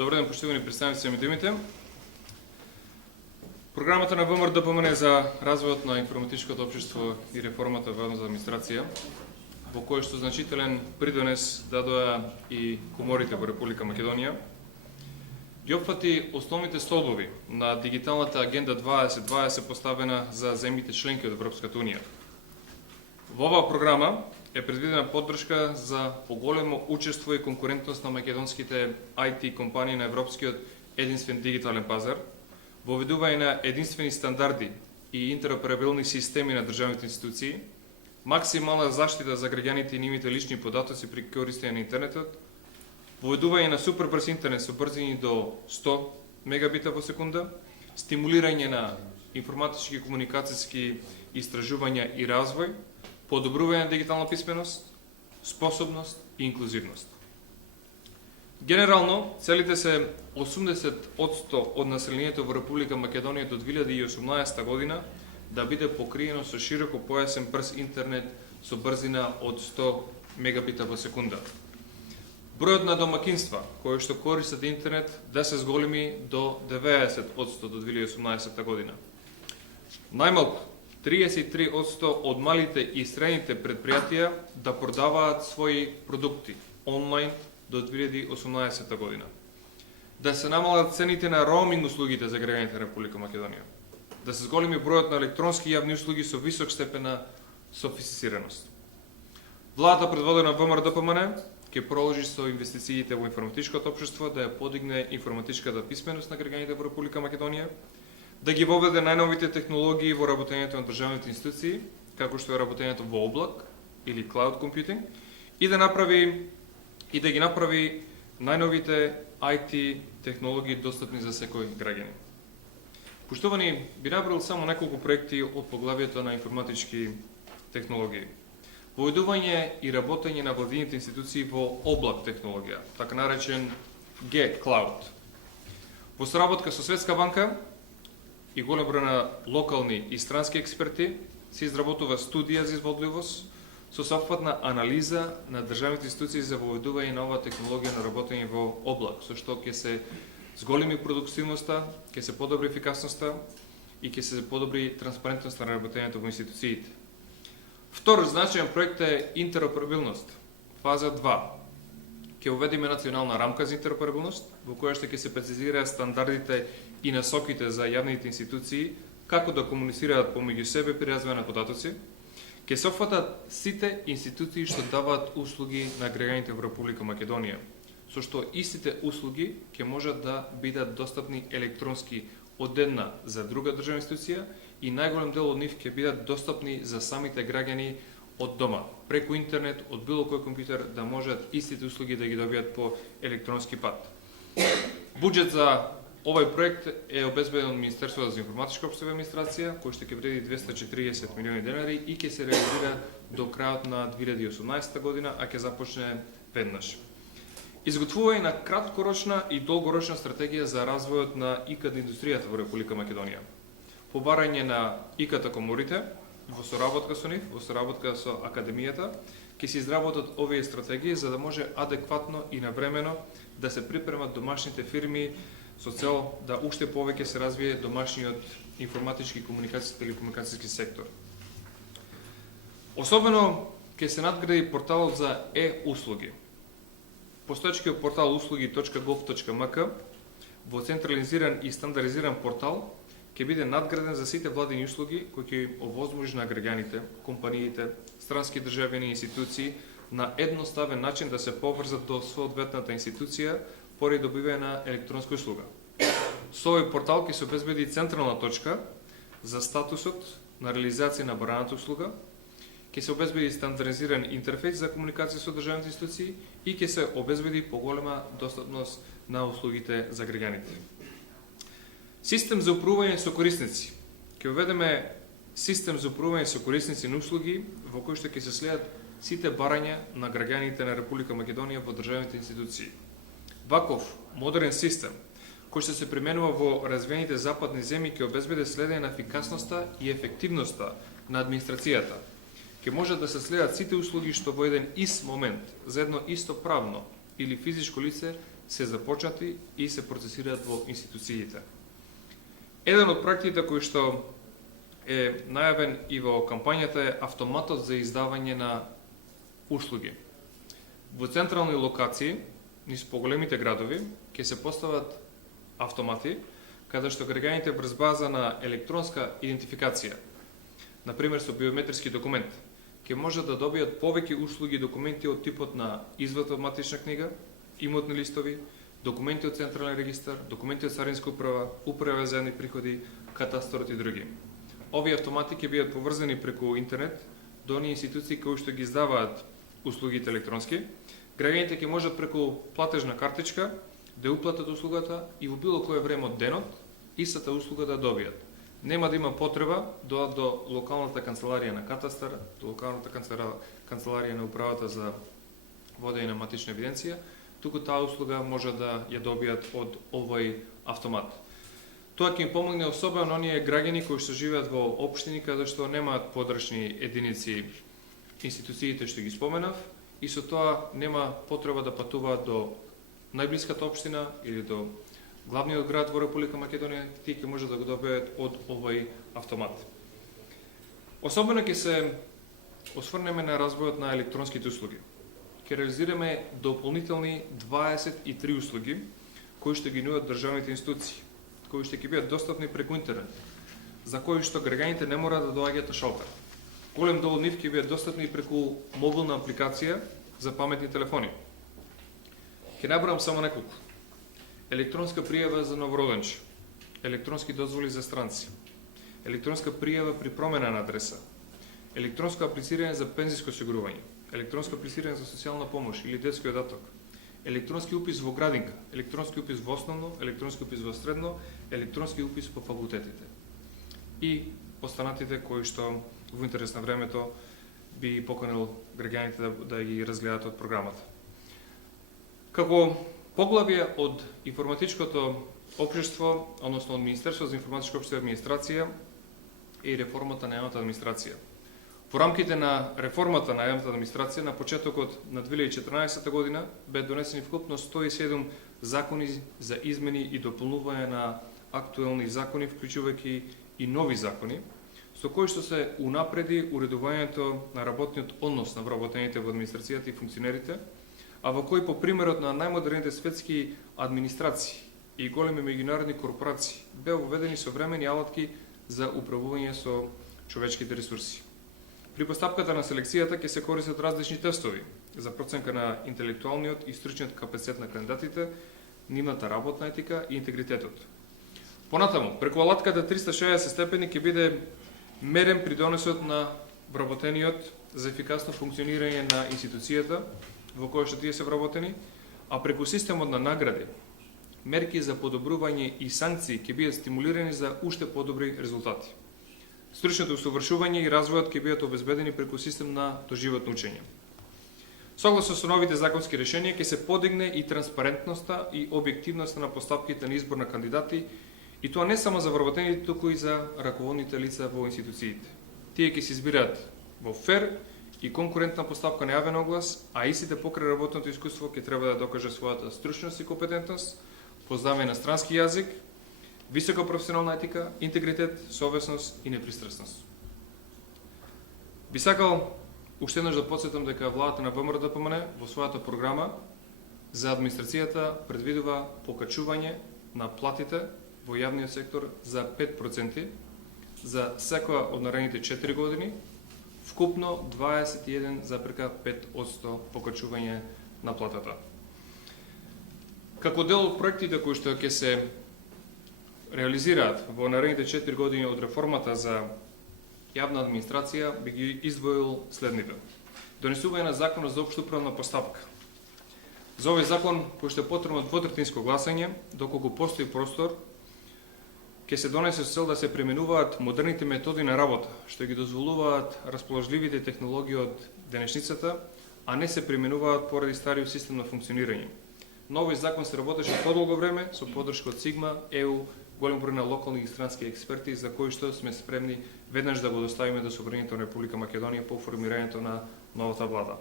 Добар ден, поштовани представници на медиумите. Програмата на ВМРО-ДПМН за развојот на информатичкото општество и реформата во јавната администрација, во кој што значителен придонес дадоа и коморите во Република Македонија, ги опфати основните столбови на дигиталната агенда 2020 поставена за земјите членки од Европската унија. Во оваа програма е предвидена поддршка за поголемо учество и конкурентност на македонските IT компании на европскиот единствен дигитален пазар, воведување на единствени стандарди и интероперабилни системи на државните институции, максимална заштита за граѓаните и нивните лични податоци при користење на интернетот, воведување на супербрз интернет со брзини до 100 мегабита во секунда, стимулирање на информатички и комуникацијски истражувања и развој, подобрување на дигитална писменост, способност и инклузивност. Генерално, целите се 80% од населението во Република Македонија до 2018 година да биде покриено со широко појасен брз интернет со брзина од 100 мегабита во секунда. Бројот на домакинства кои што користат интернет да се зголеми до 90% до 2018 година. Најмалку 33% од малите и средните предпријатија да продаваат своји продукти онлайн до 2018 година. Да се намалат цените на роуминг услугите за граѓаните на Република Македонија. Да се зголеми бројот на електронски јавни услуги со висок степен на софистицираност. Владата предводена ВМРО-ДПМН ќе продолжи со инвестициите во информатичкото општество да ја подигне информатичката писменост на граѓаните во Република Македонија, да ги воведе најновите технологии во работењето на државните институции, како што е работењето во облак или cloud computing, и да ги направи најновите IT технологии достапни за секој граѓанин. Поштовани, би набрал само неколку проекти од поглавието на информатички технологии. Воведување и работење на владините институции во облак технологија, така наречен G-Cloud. Во соработка со Светска банка и голем број на локални и странски експерти се изработува студија за изводливост со сопфатна анализа на државните институции за воведување на оваа технологија на работење во облак, со што ќе се зголеми продуктивноста, ќе се подобри ефикасноста и ќе се подобри транспарентноста на работењето во институциите. Втор значаен проект е интероперабилност. Фаза 2. Ќе уведеме национална рамка за интероперабилност, во која што ќе се прецизираат стандардите и насоките за јавните институции, како да комуницираат помеѓу себе при развој на податоци, ќе се опфатат сите институции што даваат услуги на граѓаните во Република Македонија, со што истите услуги ќе можат да бидат достапни електронски од една за друга државна институција и најголем дел од нив ќе бидат достапни за самите граѓани од дома, преку интернет, од било кој компјутер, да можат истите услуги да ги добијат по електронски пат. Буџет за овој проект е обезбеден од Министерството за информатичка општество и администрација, кој што ќе вреди 240 милиони денари и ќе се реализира до крајот на 2018 година, а ќе започне веднаш. Изготвување на краткорочна и долгорочна стратегија за развојот на ИКТ индустријата во Република Македонија. Побарање на ИКТ коморите, во соработка со нив, во соработка со академијата, ќе се изработат овие стратегии за да може адекватно и навремено да се припремат домашните фирми со цел да уште повеќе се развие домашниот информатички и телекомуникацијски сектор. Особено ќе се надгради порталот за e-услуги. Постоечкиот портал услуги.gov.mk во централизиран и стандаризиран портал ќе биде надграден за сите владини услуги кои ќе овозможи на граѓаните, компаниите, странски државни институции на едноставен начин да се поврзат до соодветната институција поради добивање на електронска услуга. Со овој портал ќе се обезбеди централна точка за статусот на реализација на бараната услуга, ќе се обезбеди стандаризиран интерфејс за комуникација со државните институции и ќе се обезбеди поголема достапност на услугите за граѓаните. Систем за управување со корисници. Ќе уведеме систем за управување со корисници на услуги во кој што ќе се следат сите барања на граѓаните на Република Македонија во државните институции. Ваков модерен систем кој што се применува во развиените западни земји ќе обезбеди следење на ефикасноста и ефективноста на администрацијата. Ќе може да се следат сите услуги што во еден ист момент за едно исто правно или физичко лице се започнати и се процесираат во институциите. Еден од проектите кој што е најавен и во кампањата е автоматот за издавање на услуги. Во централни локации, низ поголемите градови, ќе се постават автомати, каде што граѓаните врз база на електронска идентификација, например со биометриски документ, ќе можат да добијат повеќе услуги и документи од типот на извод од матична книга, имотни листови, документи од централен регистар, документи од царинска управа, управа за заедни приходи, катастарот и други. Овие автомати ќе бидат поврзани преку интернет до оние институции кои што ги издаваат услугите електронски. Граѓаните ќе можат преку платежна картичка да уплатат услугата и во било кое време од денот истата услуга да добијат. Нема да има потреба до локалната канцеларија на катастар, до локалната канцеларија на управата за водење на матична евиденција, туку таа услуга може да ја добијат од овој автомат. Тоа ќе им помогне особено оние граѓани кои што живеат во општини каде што немаат подрачни единици институциите што ги споменав и со тоа нема потреба да патуваат до најблиската општина или до главниот град во Република Македонија, тие ќе може да го добијат од овој автомат. Особено ќе се осврнеме на развојот на електронските услуги. Ќе реализираме дополнителни 23 услуги кои што ги нудат државните институции, кои што ќе бидат достапни преку интернет, за кои што граѓаните не мора да доаѓаат на шалтер. Голем дел од нив ќе бидат достапни преку мобилна апликација за паметни телефони. Ќе набрам само неколку. Електронска пријава за новороденче, електронски дозволи за странци, електронска пријава при промена на адреса, електронско аплицирање за пензиско осигурување, електронско аплицирање за социјална помош или детски додаток, електронски упис во градинка, електронски упис во основно, електронски упис во средно, електронски упис по факултетите. И останатите кои што во интерес на времето би поканил граѓаните да ги разгледат од програмата. Како поглавје од информатичкото општество, односно од Министерство за информатичко општество и администрација и реформата на јавната администрација. Во рамките на реформата на јавната администрација на почетокот на 2014 година бе донесени вкупно 107 закони за измени и дополнување на актуелни закони, вклучувајќи и нови закони, со кои што се унапреди уредувањето на работниот однос на вработените во администрацијата и функционерите, а во кои по примерот на најмодерните светски администрации и големи меѓународни корпорации беа воведени современи алатки за управување со човечките ресурси. При постапката на селекцијата ќе се користат различни тестови за проценка на интелектуалниот и стручниот капацитет на кандидатите, нивната работна етика и интегритетот. Понатаму, преку алатката 360 степени ќе биде мерен придонесот на вработениот за ефикасно функционирање на институцијата во која што тие се вработени, а преку системот на награди, мерки за подобрување и санкции ќе бидат стимулирани за уште подобри резултати. Стручното усовршување и развојот ќе бидат обезбедени преку систем на доживотно учење. Согласно со новите законски решенија ќе се подигне и транспарентноста и објективноста на постапките на избор на кандидати, и тоа не само за вработените, туку и за раководните лица во институциите. Тие ќе се избираат во фер и конкурентна постапка на јавен оглас, а истите покрај работното искуство ќе треба да докаже својата стручност и компетентност, познавање на странски јазик, висока професионална етика, интегритет, совесност и непристрасност. Би сакал уште еднаш да потсетам дека владата на ВМРО-ДПМН во својата програма за администрацијата предвидува покачување на платите во јавниот сектор за 5% за секоја од наредните 4 години, вкупно 21,5% покачување на платата. Како дел од проектите кои што ќе се реализираат во наредните 4 години од реформата за јавна администрација, би ги издвоил следните. Донесување на законот за општа управна постапка. За овој закон, кој што е потребно двотретинско гласање, доколку постои простор, ќе се донесе со цел да се применуваат модерните методи на работа, што ги дозволуваат расположливите технологии од денешницата, а не се применуваат поради стариот систем на функционирање. Новиот закон се работеше подолго време со поддршка од Сигма, ЕУ, голем број на локални и странски експерти, за кои што сме спремни веднаш да го доставиме до Собранието на Република Македонија по формирањето на новата влада.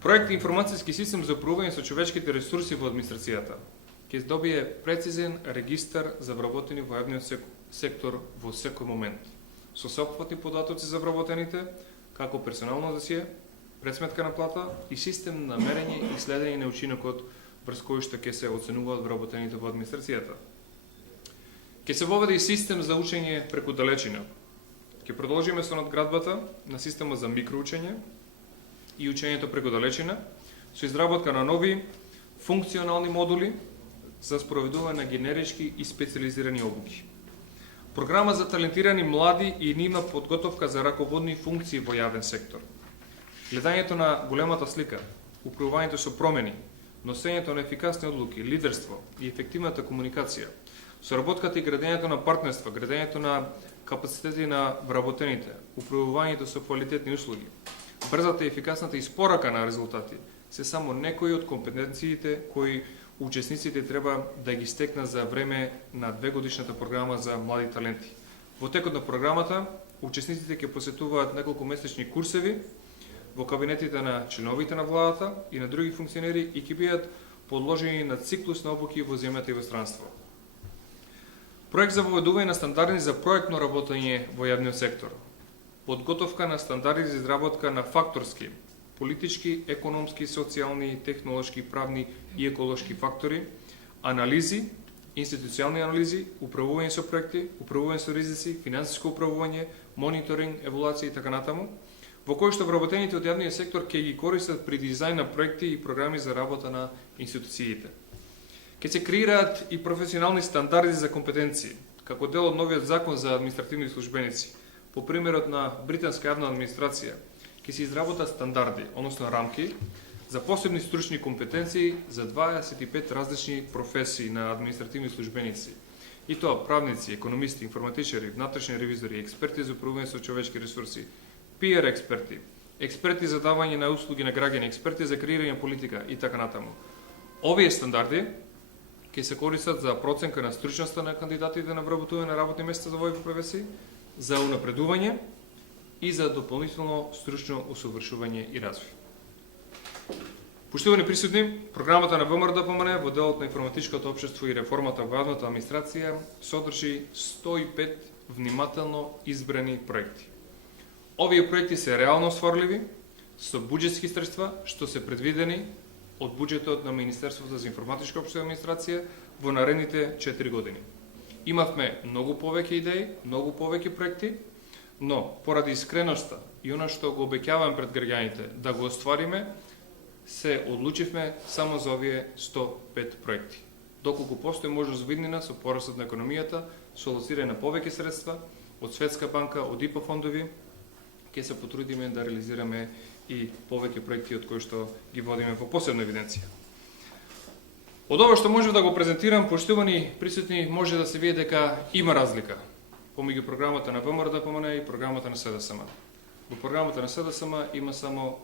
Проект информацијски систем за управување со човечките ресурси во администрацијата ќе добие прецизен регистар за вработени во јавниот сектор во секој момент, со сеопфатни податоци за вработените, како персонално досие, пресметка на плата и систем на мерење и следење на учинокот врз кој што ќе се оценуваат вработените во администрацијата. Ќе се воведе и систем за учење преку далечина. Ќе продолжиме со надградбата на система за микроучење и учењето преку далечина, со изработка на нови функционални модули за спроведување на генерички и специализирани обуки. Програма за талентирани млади и нивна подготовка за раководни функции во јавен сектор. Гледањето на големата слика, управувањето со промени, носењето на ефикасни одлуки, лидерство и ефективната комуникација, соработката и градењето на партнерства, градењето на капацитети на вработените, управувањето со квалитетни услуги, брзата и ефикасната испорака на резултати се само некои од компетенциите кои учесниците треба да ги стекнат за време на 2-годишната програма за млади таленти. Во текот на програмата, учесниците ќе посетуваат неколку месечни курсеви во кабинетите на членовите на владата и на други функционери и ќе бидат подложени на циклус на обуки во земјата и во странство. Проект за воведување на стандарди за проектно работење во јавниот сектор. Подготовка на стандарди за изработка на факторски, политички, економски, социјални, технолошки, правни и еколошки фактори, анализи, институционални анализи, управување со проекти, управување со ризици, финансиско управување, мониторинг, еволуација и така натаму, во кој што вработените од јавниот сектор ќе ги користат при дизајн на проекти и програми за работа на институциите. Ќе се креираат и професионални стандарди за компетенции, како дел од новиот закон за административни службеници. По примерот на британска јавна администрација, ќе се изработат стандарди, односно рамки, за посебни стручни компетенции за 25 различни професии на административни службеници. И тоа правници, економисти, информатичари, внатрешни ревизори, експерти за управување со човечки ресурси, PR експерти, експерти за давање на услуги на граѓани, експерти за креирање политика и така натаму. Овие стандарди ќе се користат за проценка на стручноста на кандидатите на вработување на работни места за овие професии, за унапредување и за дополнително стручно усовршување и развој. Поштовани присутни, програмата на ВМРО-ДПМН во делот на информатичкото општество и реформата во јавната администрација содржи 105 внимателно избрани проекти. Овие проекти се реално остварливи со буџетски средства што се предвидени од буџетот на Министерството за информатичка општество и администрација во наредните 4 години. Имавме многу повеќе идеи, многу повеќе проекти, но поради искреноста и она што го обеќавам пред граѓаните да го оствариме, се одлучивме само за овие 105 проекти. Доколку постои можност за иднина со порастот на економијата, со алоцирање на повеќе средства од Светска банка, од ИПА фондови, ќе се потрудиме да реализираме и повеќе проекти од кои што ги водиме во посебна евиденција. Од ова што можев да го презентирам, поштувани присутни, може да се види дека има разлика помеѓу програмата на ВМРО-ДПМН и програмата на СДСМ. Во програмата на СДСМ има само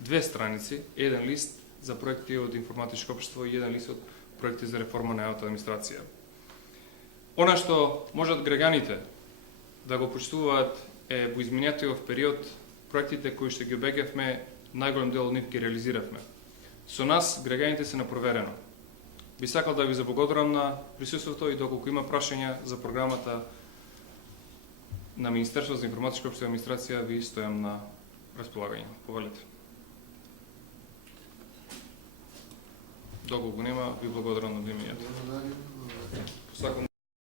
две страници, еден лист за проекти од информатичко општество и еден лист од проекти за реформа на јавната администрација. Она што можат граѓаните да го почитуваат е во изминатиот период проектите кои што ги обеќавме, најголем дел од нив ги реализиравме. Со нас граѓаните се на проверено. Би сакал да ви заблагодарам на присуството и доколку има прашања за програмата на Министерството за информатичка општество и администрација, ви стојам на располагање. Повелете. Доколку нема, ви благодарам на вниманието.